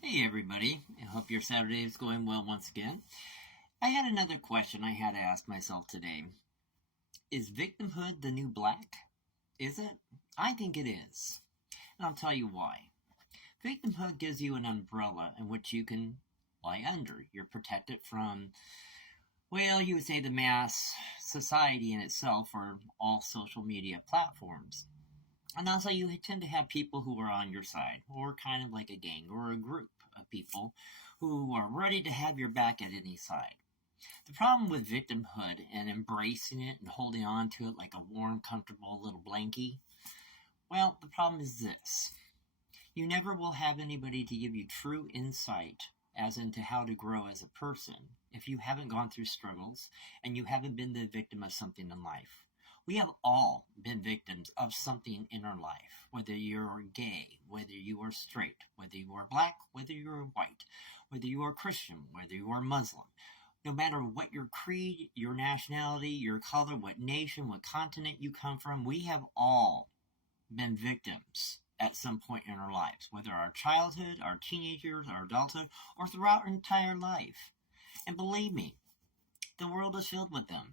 Hey everybody, I hope your Saturday is going well once again. I had another question I had to ask myself today. Is victimhood the new black? Is it? I think it is. And I'll tell you why. Victimhood gives you an umbrella in which you can lie under. You're protected from, well, you would say the mass society in itself or all social media platforms. And also, you tend to have people who are on your side, or kind of like a gang or a group of people who are ready to have your back at any side. The problem with victimhood and embracing it and holding on to it like a warm, comfortable little blankie, well, the problem is this. You never will have anybody to give you true insight as into how to grow as a person if you haven't gone through struggles and you haven't been the victim of something in life. We have all been victims of something in our life, whether you're gay, whether you are straight, whether you are black, whether you are white, whether you are Christian, whether you are Muslim. No matter what your creed, your nationality, your color, what nation, what continent you come from, we have all been victims at some point in our lives, whether our childhood, our teenagers, our adulthood, or throughout our entire life. And believe me, the world is filled with them.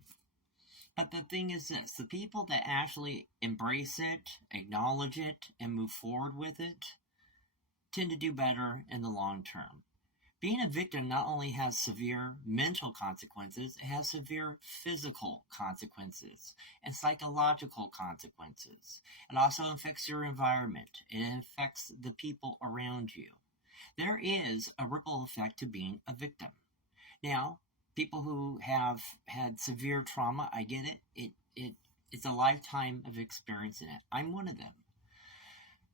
But the thing is this, the people that actually embrace it, acknowledge it, and move forward with it tend to do better in the long term. Being a victim not only has severe mental consequences, it has severe physical consequences and psychological consequences. It also affects your environment. It affects the people around you. There is a ripple effect to being a victim. Now, people who have had severe trauma, I get it. It's a lifetime of experiencing it. I'm one of them.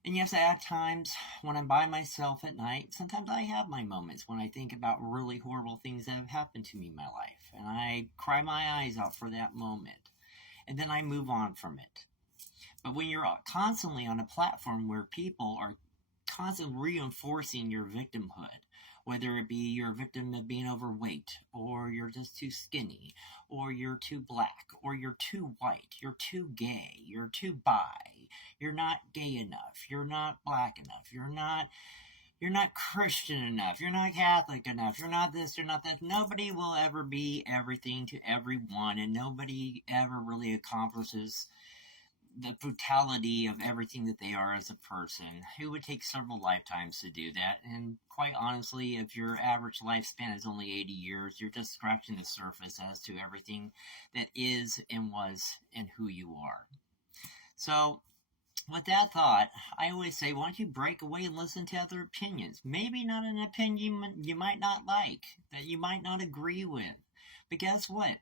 And yes, at times when I'm by myself at night, sometimes I have my moments when I think about really horrible things that have happened to me in my life. And I cry my eyes out for that moment. And then I move on from it. But when you're constantly on a platform where people are constantly reinforcing your victimhood, whether it be you're a victim of being overweight, or you're just too skinny, or you're too black, or you're too white, you're too gay, you're too bi, you're not gay enough, you're not black enough, you're not Christian enough, you're not Catholic enough, you're not this, you're not that. Nobody will ever be everything to everyone, and nobody ever really accomplishes the brutality of everything that they are as a person. It would take several lifetimes to do that, and quite honestly, if your average lifespan is only 80 years, you're just scratching the surface as to everything that is and was and who you are. So, with that thought, I always say, why don't you break away and listen to other opinions? Maybe not an opinion you might not like, that you might not agree with. But guess what?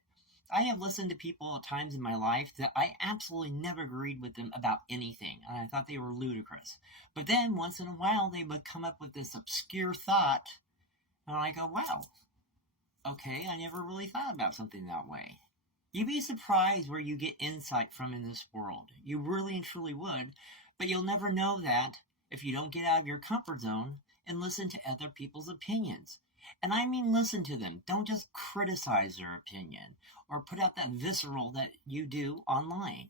I have listened to people at times in my life that I absolutely never agreed with them about anything, and I thought they were ludicrous. But then, once in a while, they would come up with this obscure thought, and I go, wow, okay, I never really thought about something that way. You'd be surprised where you get insight from in this world. You really and truly would, but you'll never know that if you don't get out of your comfort zone and listen to other people's opinions. And I mean listen to them. Don't just criticize their opinion or put out that visceral that you do online.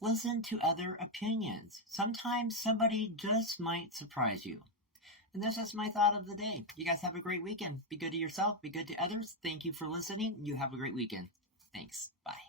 Listen to other opinions. Sometimes somebody just might surprise you. And that's just my thought of the day. You guys have a great weekend. Be good to yourself. Be good to others. Thank you for listening. You have a great weekend. Thanks. Bye.